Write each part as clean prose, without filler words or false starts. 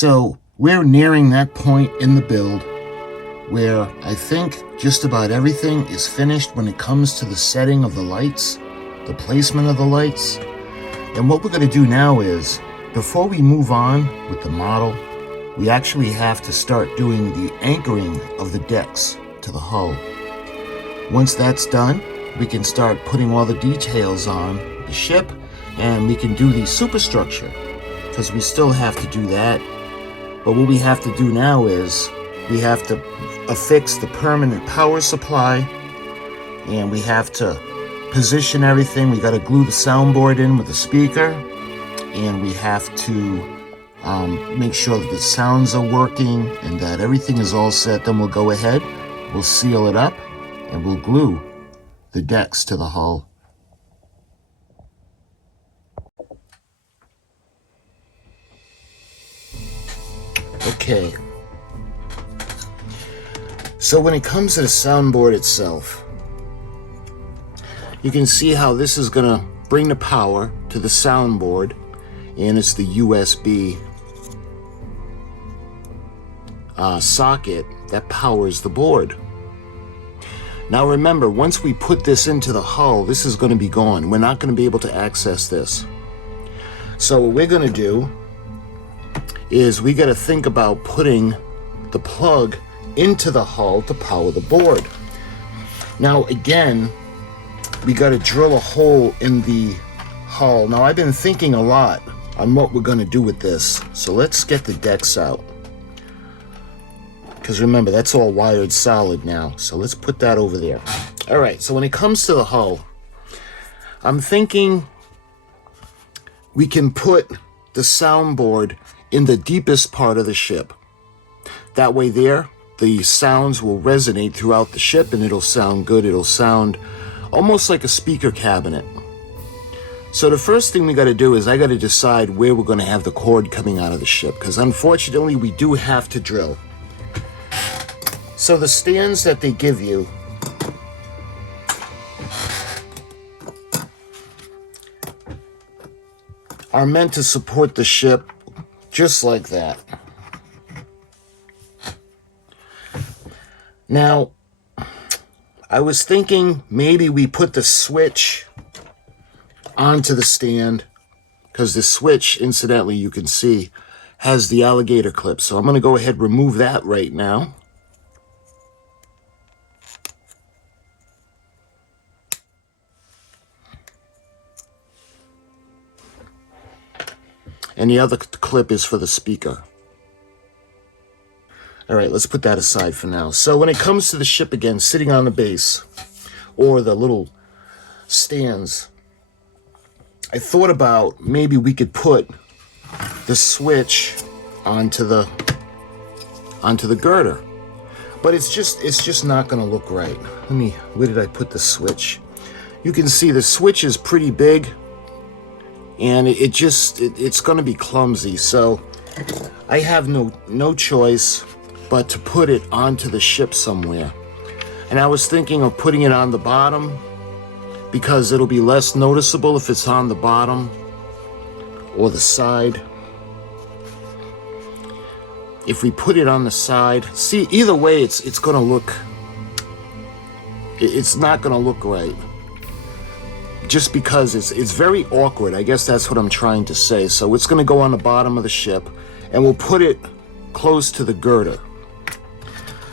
So we're nearing that point in the build where I think just about everything is finished when it comes to the setting of the lights, the placement of the lights. And what we're going to do now is, before we move on with the model, we actually have to start doing the anchoring of the decks to the hull. Once that's done, we can start putting all the details on the ship, and we can do the superstructure, because we still have to do that. But what we have to do now is we have to affix the permanent power supply, and we have to position everything. We got to glue the soundboard in with the speaker, and we have to make sure that the sounds are working and that everything is all set. Then we'll go ahead, we'll seal it up, and we'll glue the decks to the hull. Okay. So when it comes to the soundboard itself, you can see how this is going to bring the power to the soundboard, and it's the USB socket that powers the board. Now remember, once we put this into the hull, this is going to be gone. We're not going to be able to access this. So what we're going to do is we got to think about putting the plug into the hull to power the board. Now again, we got to drill a hole in the hull. Now I've been thinking a lot on what we're going to do with this. So let's get the decks out. Because remember, that's all wired solid now. So let's put that over there. All right, so when it comes to the hull, I'm thinking we can put the soundboard in the deepest part of the ship. That way there, the sounds will resonate throughout the ship and it'll sound good. It'll sound almost like a speaker cabinet. So the first thing we got to do is I got to decide where we're going to have the cord coming out of the ship, because unfortunately we do have to drill. So the stands that they give you are meant to support the ship just like that. Now, I was thinking maybe we put the switch onto the stand, because the switch, incidentally, you can see, has the alligator clip. So I'm going to go ahead and remove that right now. And the other clip is for the speaker. All right, let's put that aside for now. So when it comes to the ship again, sitting on the base, or the little stands, I thought about maybe we could put the switch onto the girder. But it's just not gonna look right. Where did I put the switch? You can see the switch is pretty big, and it's going to be clumsy. So I have no choice but to put it onto the ship somewhere. And I was thinking of putting it on the bottom, because it'll be less noticeable if it's on the bottom or the side. If we put it on the side, see, either way it's going to look, it's not going to look right. Just because it's very awkward. I guess that's what I'm trying to say. So it's going to go on the bottom of the ship, and we'll put it close to the girder.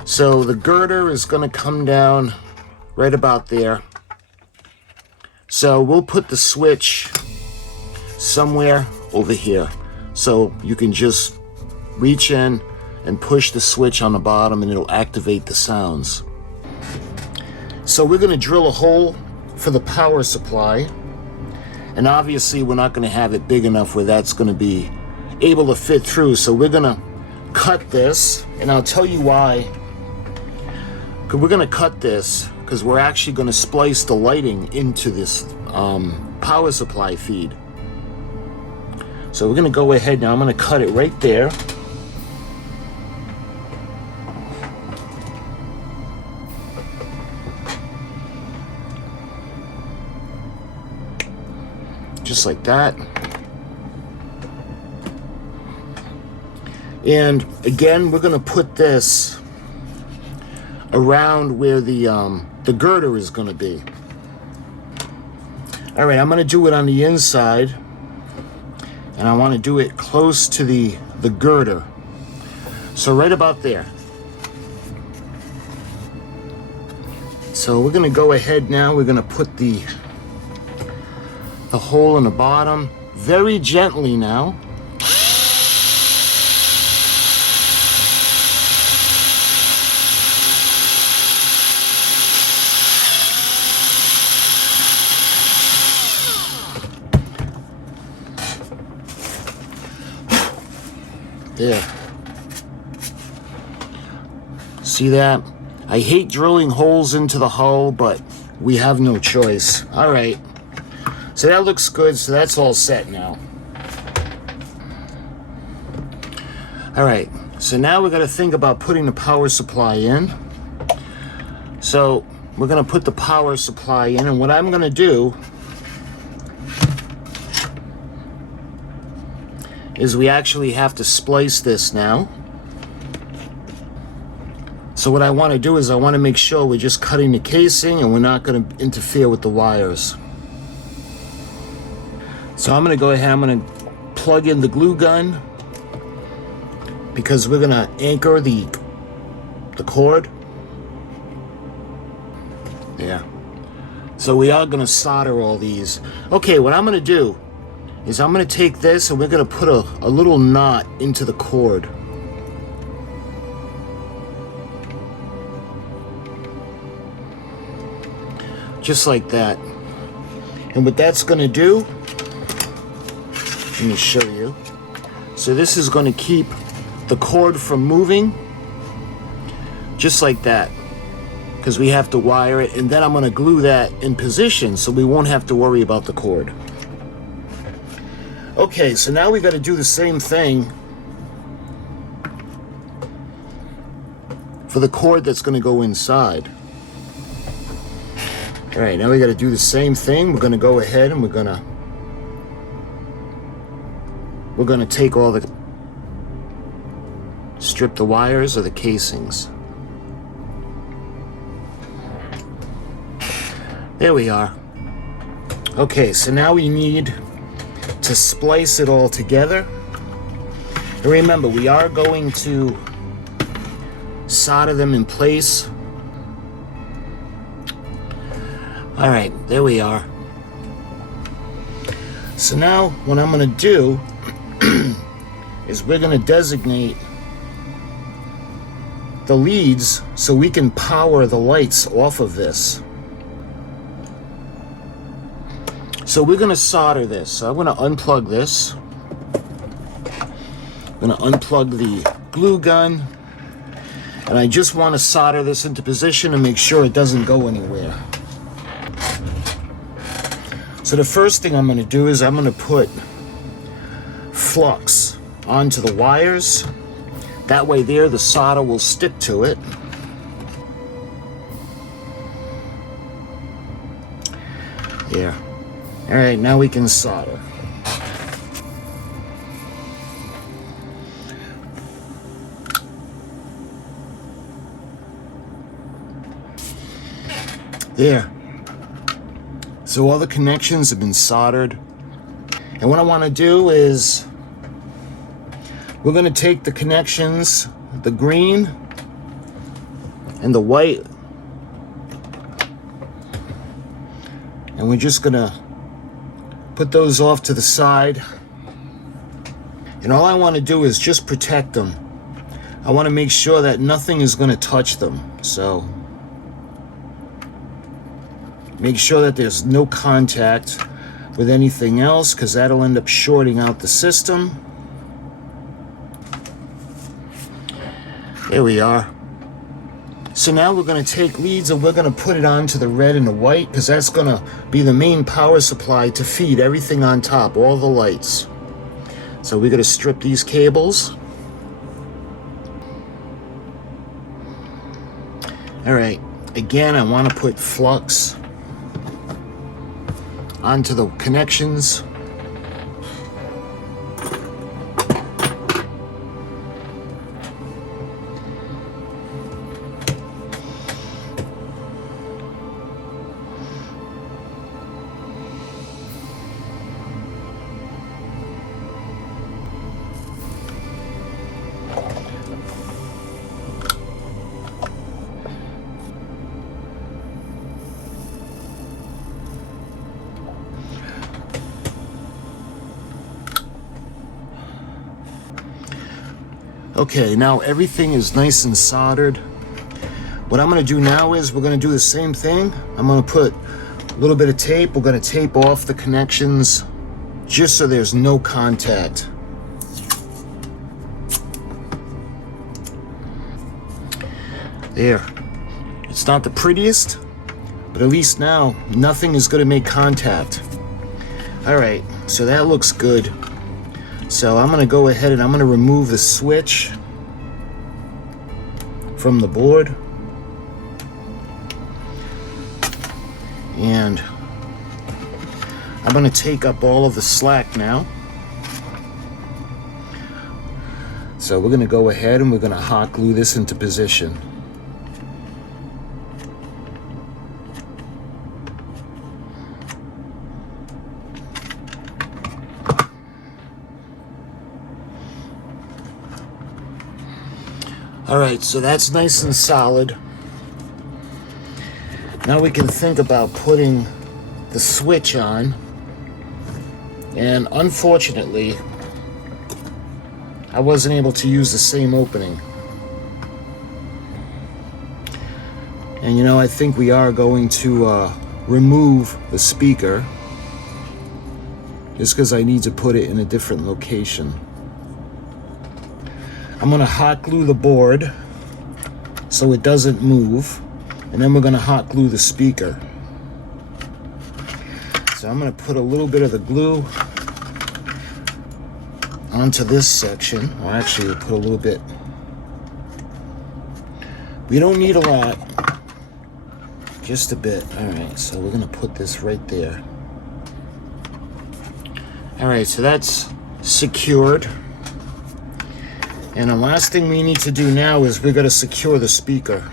So the girder is going to come down right about there. So we'll put the switch somewhere over here. So you can just reach in and push the switch on the bottom, and it'll activate the sounds. So we're going to drill a hole for the power supply, and obviously we're not going to have it big enough where that's going to be able to fit through. So we're going to cut this, and I'll tell you why. We're going to cut this because we're actually going to splice the lighting into this power supply feed. So we're going to go ahead now. I'm going to cut it right there. Just like that. And again, we're gonna put this around where the girder is gonna be. All right, I'm gonna do it on the inside, and I wanna do it close to the girder. So right about there. So we're gonna go ahead now, we're gonna put the hole in the bottom, very gently now. There. See that? I hate drilling holes into the hull, but we have no choice. All right. So that looks good. So that's all set now. All right. So now we're going to think about putting the power supply in. So we're going to put the power supply in. And what I'm going to do is we actually have to splice this now. So what I want to do is I want to make sure we're just cutting the casing and we're not going to interfere with the wires. So I'm going to go ahead, I'm going to plug in the glue gun because we're going to anchor the cord. Yeah. So we are going to solder all these. Okay, what I'm going to do is I'm going to take this and we're going to put a little knot into the cord. Just like that. And what that's going to do, let me show you. So this is going to keep the cord from moving, just like that, because we have to wire it, and then I'm going to glue that in position so we won't have to worry about the cord. Okay, so now we got to do the same thing for the cord that's going to go inside. All right, now we got to do the same thing. We're going to go ahead and we're going to take all the, strip the wires or the casings. There we are. Okay, so now we need to splice it all together. And remember, we are going to solder them in place. All right, there we are. So now what I'm going to do is we're going to designate the leads so we can power the lights off of this. So we're going to solder this. So I'm going to unplug this. I'm going to unplug the glue gun. And I just want to solder this into position and make sure it doesn't go anywhere. So the first thing I'm going to do is I'm going to put flux onto the wires. That way there, the solder will stick to it. There. All right, now we can solder. There. So all the connections have been soldered. And what I want to do is we're going to take the connections, the green and the white, and we're just going to put those off to the side. And all I want to do is just protect them. I want to make sure that nothing is going to touch them. So make sure that there's no contact with anything else, because that'll end up shorting out the system. There we are. So now we're going to take leads and we're going to put it onto the red and the white, because that's going to be the main power supply to feed everything on top, all the lights. So we're going to strip these cables. All right, again, I want to put flux onto the connections. Okay, now everything is nice and soldered. What I'm going to do now is we're going to do the same thing. I'm going to put a little bit of tape. We're going to tape off the connections just so there's no contact. There. It's not the prettiest, but at least now nothing is going to make contact. All right, so that looks good. So I'm going to go ahead and I'm going to remove the switch from the board. And I'm going to take up all of the slack now. So we're going to go ahead and we're going to hot glue this into position. All right, so that's nice and solid. Now we can think about putting the switch on. And unfortunately, I wasn't able to use the same opening. And you know, I think we are going to remove the speaker just because I need to put it in a different location. I'm going to hot glue the board so it doesn't move, and then we're going to hot glue the speaker. So I'm going to put a little bit of the glue onto this section. Or actually, we'll put a little bit. We don't need a lot, just a bit. All right, so we're going to put this right there. All right, so that's secured. And the last thing we need to do now is we're going to secure the speaker.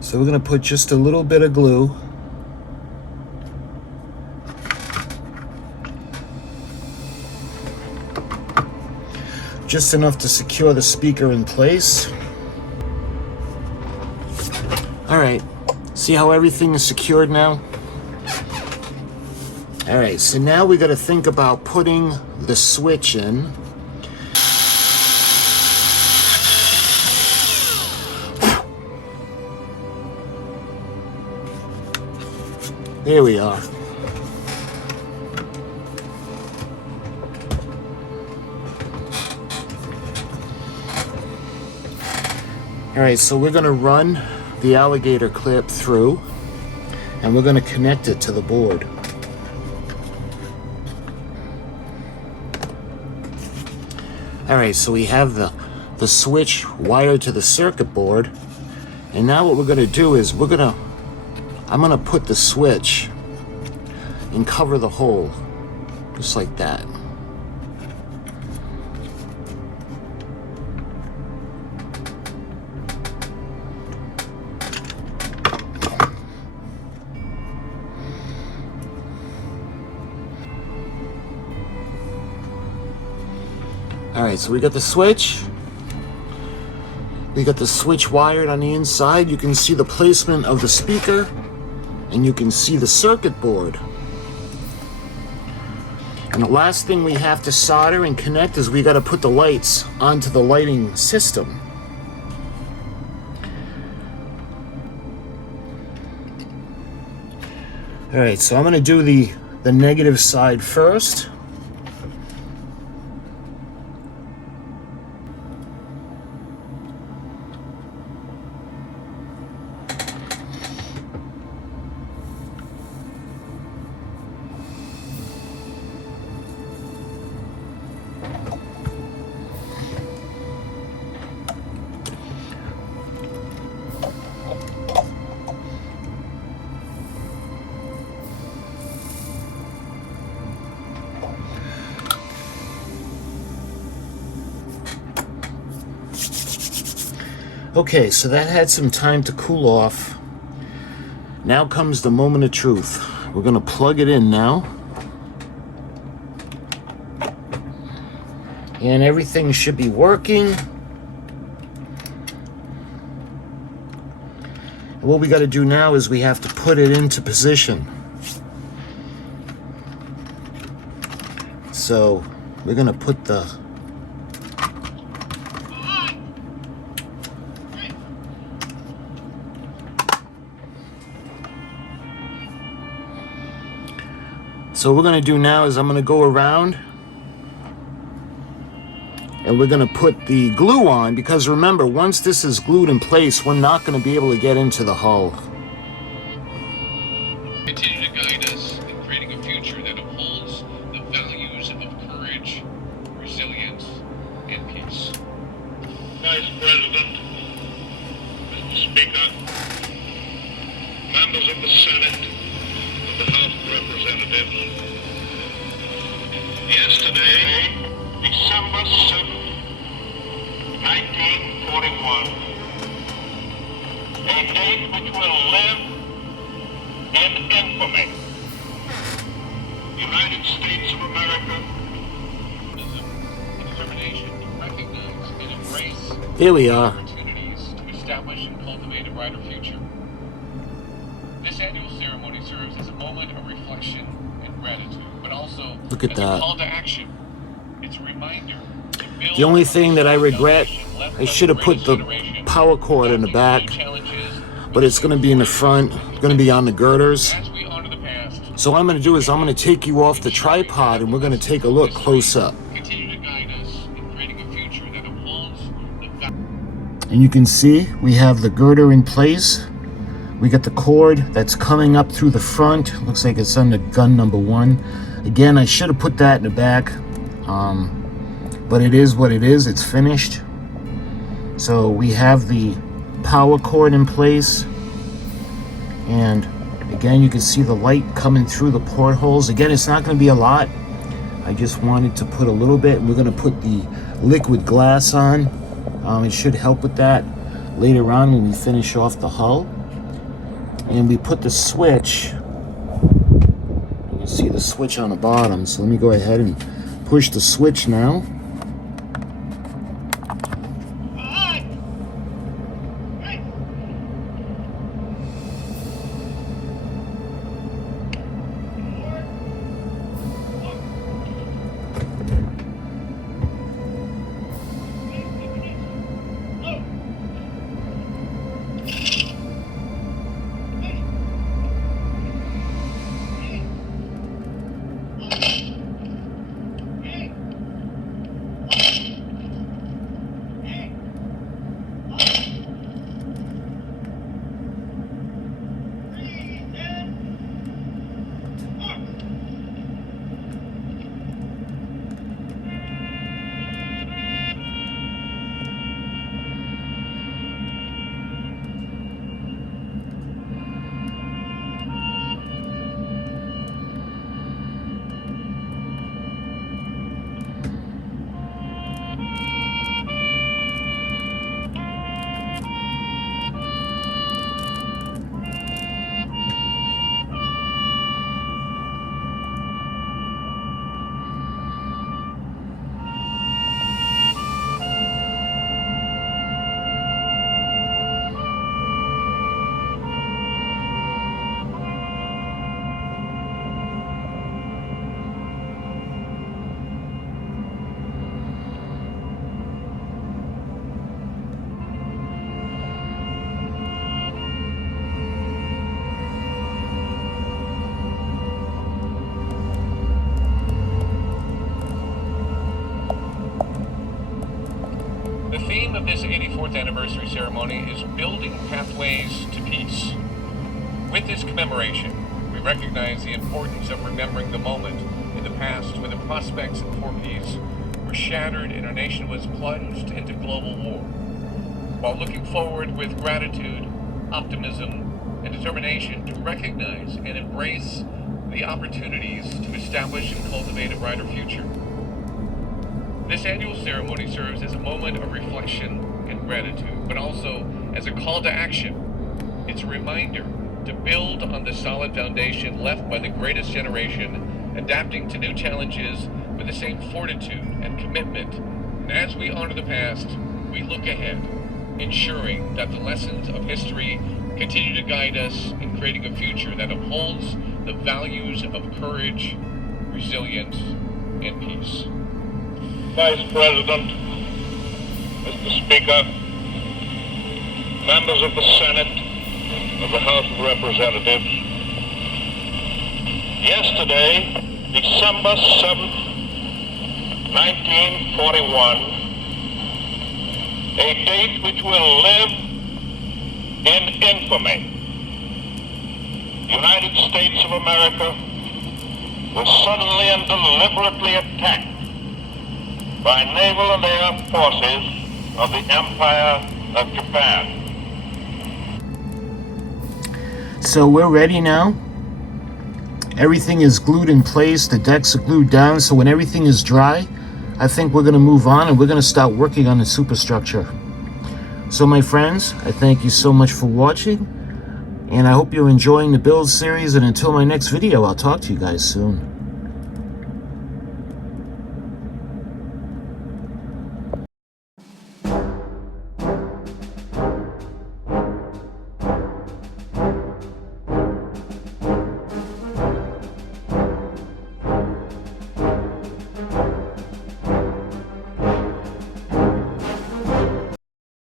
So we're going to put just a little bit of glue. Just enough to secure the speaker in place. All right, see how everything is secured now? All right, so now we got to think about putting the switch in. There we are. All right, so we're going to run the alligator clip through, and we're going to connect it to the board. All right, so we have the switch wired to the circuit board, and now what we're going to do is I'm going to put the switch and cover the hole, just like that. All right, so we got the switch. We got the switch wired on the inside. You can see the placement of the speaker, and you can see the circuit board. And the last thing we have to solder and connect is we got to put the lights onto the lighting system. All right, so I'm going to do the negative side first. Okay, so that had some time to cool off. Now comes the moment of truth. We're going to plug it in now. And everything should be working. And what we got to do now is we have to put it into position. So we're gonna put the So what we're gonna do now is I'm gonna go around and we're gonna put the glue on, because remember, once this is glued in place, we're not gonna be able to get into the hull. Continue to guide us in creating a future that upholds the values of courage, resilience, and peace. Vice President, Mr. Speaker, members of the Senate and the House of Representatives, yesterday, December 7th, 1941, a date which will live in infamy. United States of America. Determination to recognize and embrace There we are. opportunities to establish and cultivate a brighter future. This annual ceremony serves as a moment of reflection and gratitude, but also Look at as that. a call to action. It's a reminder to build The only on thing that I regret, foundation left I by should have put greatest the generation, power cord in the back, adapting to new challenges, but it's gonna be in the front, gonna be on the girders. as we honor the past. So what I'm gonna do is I'm gonna take you off the tripod and we're gonna take a look close up. Continue to guide us in creating a future that upholds the And you can see we have the girder in place. We got the cord that's coming up through the front. Looks like it's under gun number 1. Again, I should have put that in the back, but it is what it is. It's finished. So we have the power cord in place, and again, you can see the light coming through the portholes. Again, it's not going to be a lot. I just wanted to put a little bit. We're going to put the liquid glass on. It should help with that later on when we finish off the hull. And we put the switch. You can see the switch on the bottom. So let me go ahead and push the switch now. The theme of this 84th anniversary ceremony is building pathways to peace. With this commemoration, we recognize the importance of remembering the moment in the past when the prospects for peace were shattered and our nation was plunged into global war, while looking forward with gratitude, optimism, and determination to recognize and embrace the opportunities to establish and cultivate a brighter future. This annual ceremony serves as a moment of reflection and gratitude, but also as a call to action. It's a reminder to build on the solid foundation left by the greatest generation, adapting to new challenges with the same fortitude and commitment. And as we honor the past, we look ahead, ensuring that the lessons of history continue to guide us in creating a future that upholds the values of courage, resilience, in peace. Vice President, Mr. Speaker, members of the Senate, of the House of Representatives, yesterday, December 7th, 1941, a date which will live in infamy. The United States of America was suddenly and deliberately attacked by naval and air forces of the Empire of Japan. So we're ready now. Everything is glued in place. The decks are glued down. So when everything is dry, I think we're going to move on and we're going to start working on the superstructure. So my friends, I thank you so much for watching. And I hope you're enjoying the build series. And until my next video, I'll talk to you guys soon.